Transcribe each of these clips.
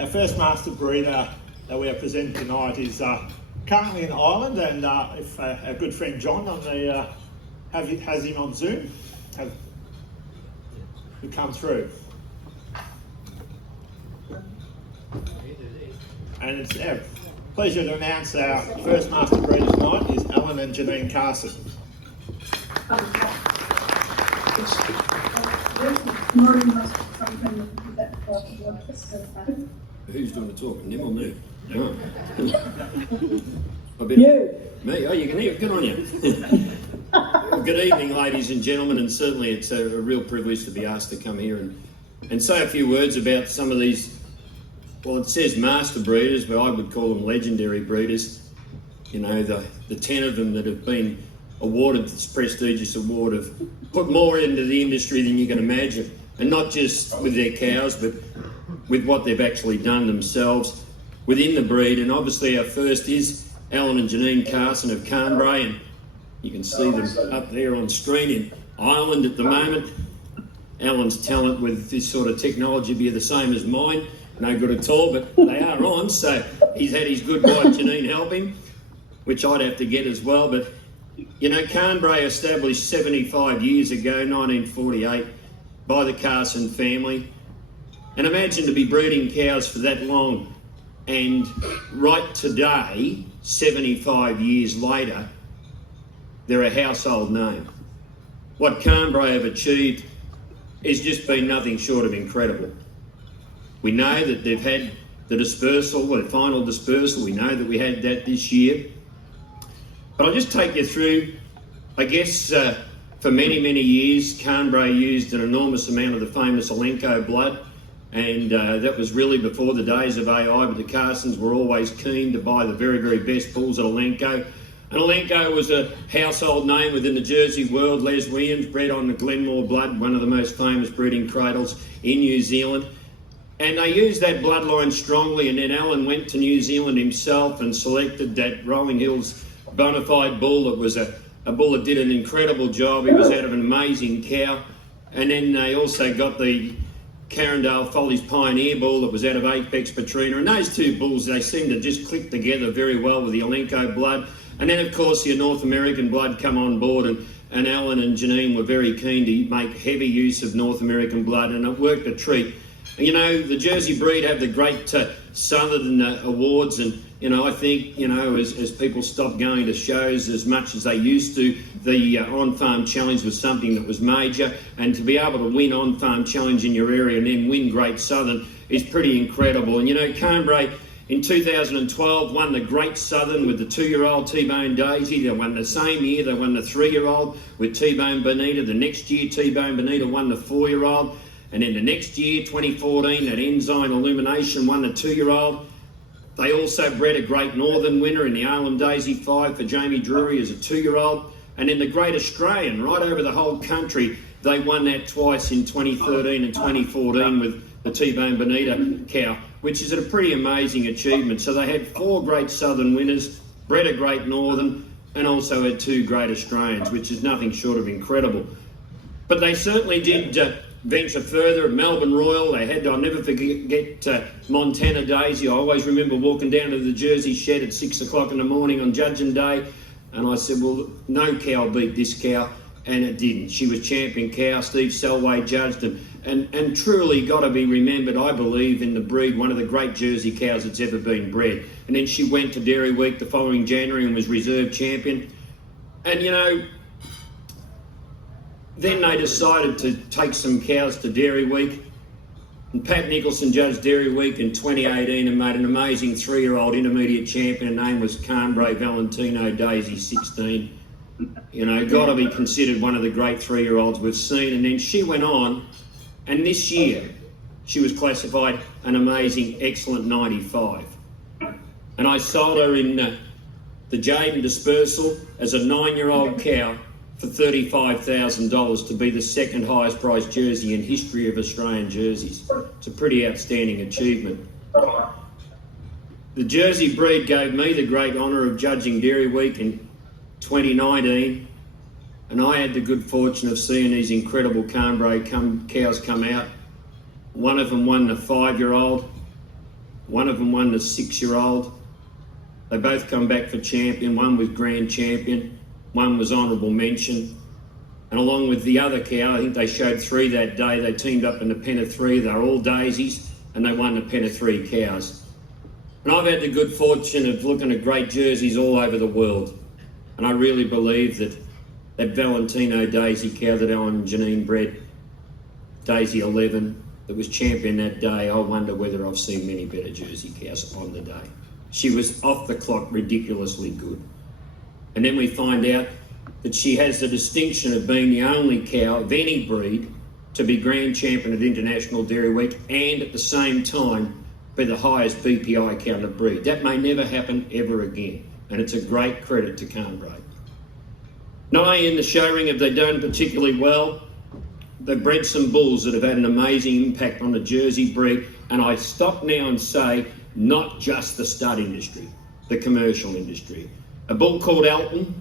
Our first master breeder that we are presenting tonight is currently in Ireland, and if our good friend John on the has him on Zoom, who come through. And it's our pleasure to announce our first master breeder tonight is Alan and Janine Carson. Who's doing the talking, him or me? No. You. Me? Oh, you can hear it. Good on you. Well, good evening, ladies and gentlemen, and certainly it's a real privilege to be asked to come here and say a few words about some of these, well, it says master breeders, but I would call them legendary breeders. You know, the 10 of them that have been awarded this prestigious award have put more into the industry than you can imagine, and not just with their cows, but with what they've actually done themselves within the breed. And obviously our first is Alan and Janine Carson of Carnbray, and you can see them up there on screen in Ireland at the moment. Alan's talent with this sort of technology be the same as mine, no good at all, but they are on, so he's had his good wife Janine help him, which I'd have to get as well. But you know, Carnbray established 75 years ago, 1948, by the Carson family. And imagine to be breeding cows for that long, and right today, 75 years later, they're a household name. What Carnbray have achieved has just been nothing short of incredible. We know that they've had the dispersal, the final dispersal. We know that we had that this year. But I'll just take you through, I guess, for many, many years, Carnbray used an enormous amount of the famous Elenco blood, and that was really before the days of AI, but the Carsons were always keen to buy the very, very best bulls at Elenco. And Elenco was a household name within the Jersey world. Les Williams, bred on the Glenmore blood, one of the most famous breeding cradles in New Zealand. And they used that bloodline strongly, and then Alan went to New Zealand himself and selected that Rolling Hills bona fide bull that was a bull that did an incredible job. He was out of an amazing cow. And then they also got the Carindale Follies Pioneer bull that was out of Apex Patrina. And those two bulls, they seem to just click together very well with the Elenco blood. And then, of course, your North American blood come on board, and Alan and Janine were very keen to make heavy use of North American blood, and it worked a treat. And, you know, the Jersey breed have the great Southern awards, and, you know, I think, you know, as people stop going to shows as much as they used to, the on-farm challenge was something that was major, and to be able to win on-farm challenge in your area and then win Great Southern is pretty incredible. And, you know, Carnbray in 2012 won the Great Southern with the 2-year-old T-Bone Daisy. They won the same year, they won the 3-year-old with T-Bone Bonita. The next year, T-Bone Bonita won the 4-year-old. And then the next year, 2014, that Enzyme Illumination won the 2-year-old. They also bred a Great Northern winner in the Arlam Daisy 5 for Jamie Drury as a 2-year-old. And then the Great Australian, right over the whole country, they won that twice in 2013 and 2014 with the T-Bone Bonita cow, which is a pretty amazing achievement. So they had 4 Great Southern winners, bred a Great Northern, and also had 2 Great Australians, which is nothing short of incredible. But they certainly did venture further at Melbourne Royal. They had, I'll never forget Montana Daisy. I always remember walking down to the Jersey shed at 6 o'clock in the morning on Judging Day, and I said, well, no cow beat this cow, and it didn't. She was champion cow. Steve Selway judged, and truly got to be remembered, I believe, in the breed, one of the great Jersey cows that's ever been bred. And then she went to Dairy Week the following January and was reserve champion. And, you know, then they decided to take some cows to Dairy Week, and Pat Nicholson judged Dairy Week in 2018 and made an amazing 3-year-old intermediate champion. Her name was Carnbray Valentino Daisy 16. You know, got to be considered one of the great 3-year-olds we've seen. And then she went on, and this year she was classified an amazing, excellent 95. And I sold her in the Jaden Dispersal as a 9-year-old cow for $35,000 to be the second highest priced jersey in history of Australian jerseys. It's a pretty outstanding achievement. The Jersey breed gave me the great honour of judging Dairy Week in 2019, and I had the good fortune of seeing these incredible Carnbray cows come out. One of them won the 5-year-old, One of them won the 6-year-old. They both come back for champion. One was grand champion, one was honourable mention. And along with the other cow, I think they showed 3 that day. They teamed up in the pen of 3. They're all daisies, and they won the pen of 3 cows. And I've had the good fortune of looking at great jerseys all over the world. And I really believe that that Valentino Daisy cow that Alan and Janine bred, Daisy 11, that was champion that day, I wonder whether I've seen many better Jersey cows on the day. She was off the clock, ridiculously good. And then we find out that she has the distinction of being the only cow of any breed to be grand champion at International Dairy Week and at the same time be the highest BPI count of breed. That may never happen ever again, and it's a great credit to Carnbray. Not only in the show ring have they done particularly well, they've bred some bulls that have had an amazing impact on the Jersey breed, and I stop now and say, not just the stud industry, the commercial industry. A bull called Elton,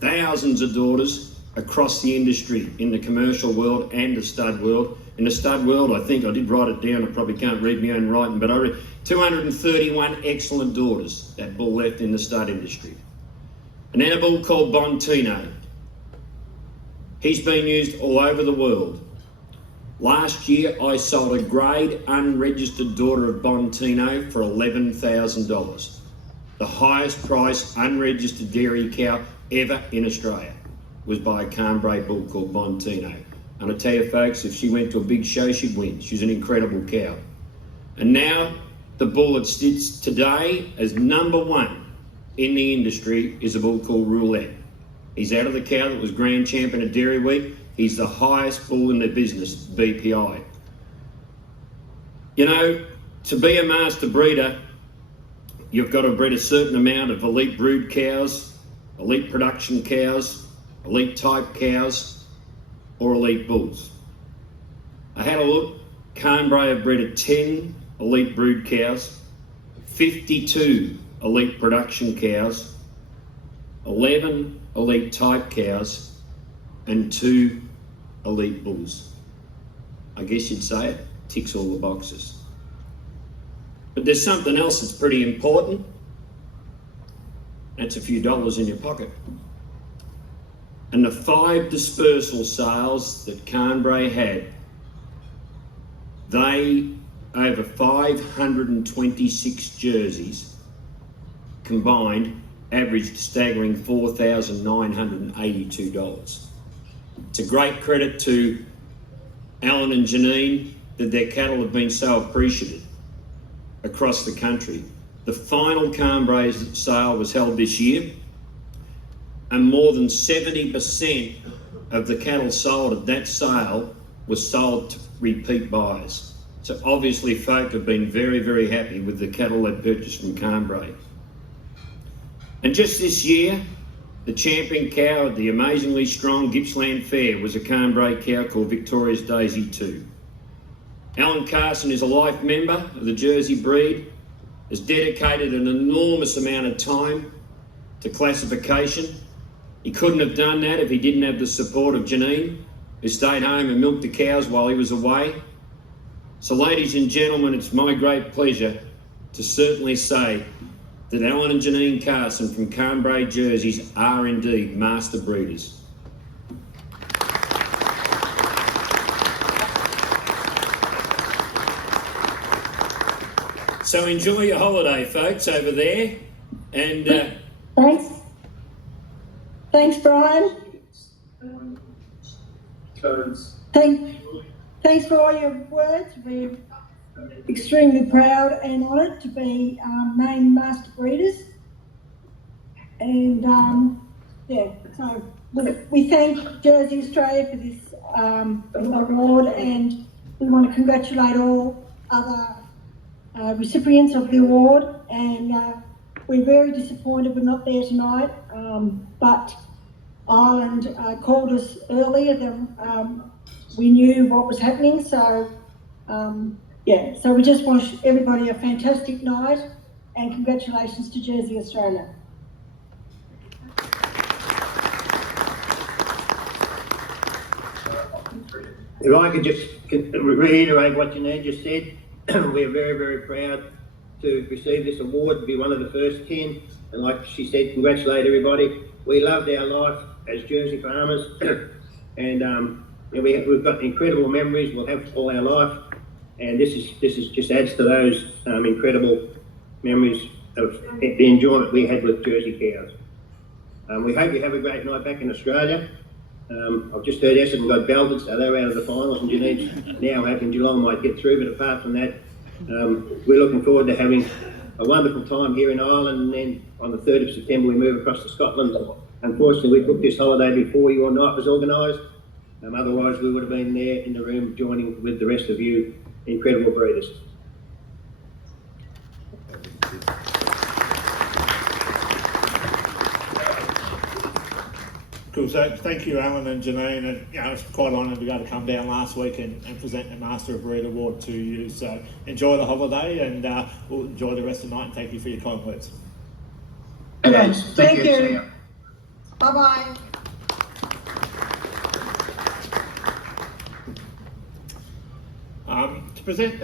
thousands of daughters across the industry in the commercial world and the stud world. In the stud world, I think I did write it down, I probably can't read my own writing, but I read 231 excellent daughters that bull left in the stud industry. And then a bull called Bontino. He's been used all over the world. Last year, I sold a grade unregistered daughter of Bontino for $11,000. The highest price unregistered dairy cow ever in Australia was by a Carnbray bull called Bontino. And I tell you folks, if she went to a big show, she'd win. She's an incredible cow. And now the bull that sits today as number 1 in the industry is a bull called Roulette. He's out of the cow that was grand champion at Dairy Week. He's the highest bull in the business, BPI. You know, to be a master breeder, you've got to breed a certain amount of elite brood cows, elite production cows, elite type cows, or elite bulls. I had a look. Carnbray have bred 10 elite brood cows, 52 elite production cows, 11 elite type cows, and 2 elite bulls. I guess you'd say it ticks all the boxes. But there's something else that's pretty important. That's a few dollars in your pocket. And the 5 dispersal sales that Carnbray had, they, over 526 jerseys combined, averaged a staggering $4,982. It's a great credit to Alan and Janine that their cattle have been so appreciated across the country. The final Carnbray sale was held this year, and more than 70% of the cattle sold at that sale was sold to repeat buyers. So obviously folk have been very, very happy with the cattle they purchased from Carnbray. And just this year, the champion cow at the amazingly strong Gippsland Fair was a Carnbray cow called Victoria's Daisy 2. Alan Carson is a life member of the Jersey breed, has dedicated an enormous amount of time to classification. He couldn't have done that if he didn't have the support of Janine, who stayed home and milked the cows while he was away. So ladies and gentlemen, it's my great pleasure to certainly say that Alan and Janine Carson from Carnbray Jerseys are indeed master breeders. So enjoy your holiday, folks, over there. And Thanks, Brian. Thanks for all your words. We're extremely proud and honoured to be named Master Breeders. And so we thank Jersey Australia for this award, and we want to congratulate all other recipients of the award. And we're very disappointed we're not there tonight, but Ireland called us earlier than we knew what was happening. So so we just wish everybody a fantastic night, and congratulations to Jersey Australia. If I could just reiterate what Janine just said, we're very, very proud to receive this award, be one of the first 10. And like she said, congratulate everybody. We loved our life as Jersey farmers, and we've got incredible memories. We'll have all our life, and this is just adds to those incredible memories of the enjoyment we had with Jersey cows. We hope you have a great night back in Australia. I've just heard Essendon got belted, so they're out of the finals, and Janine's now hoping Geelong might get through. But apart from that, we're looking forward to having a wonderful time here in Ireland, and then on the 3rd of September we move across to Scotland. Unfortunately, we booked this holiday before your night was organised. Otherwise, we would have been there in the room joining with the rest of you incredible breeders. Cool. So thank you, Alan and Janine. And it's quite honoured to be able to come down last week and present the Master of Breed Award to you. So enjoy the holiday, and we'll enjoy the rest of the night. And thank you for your kind words. Okay, Thank thank you. you. Bye-bye. To present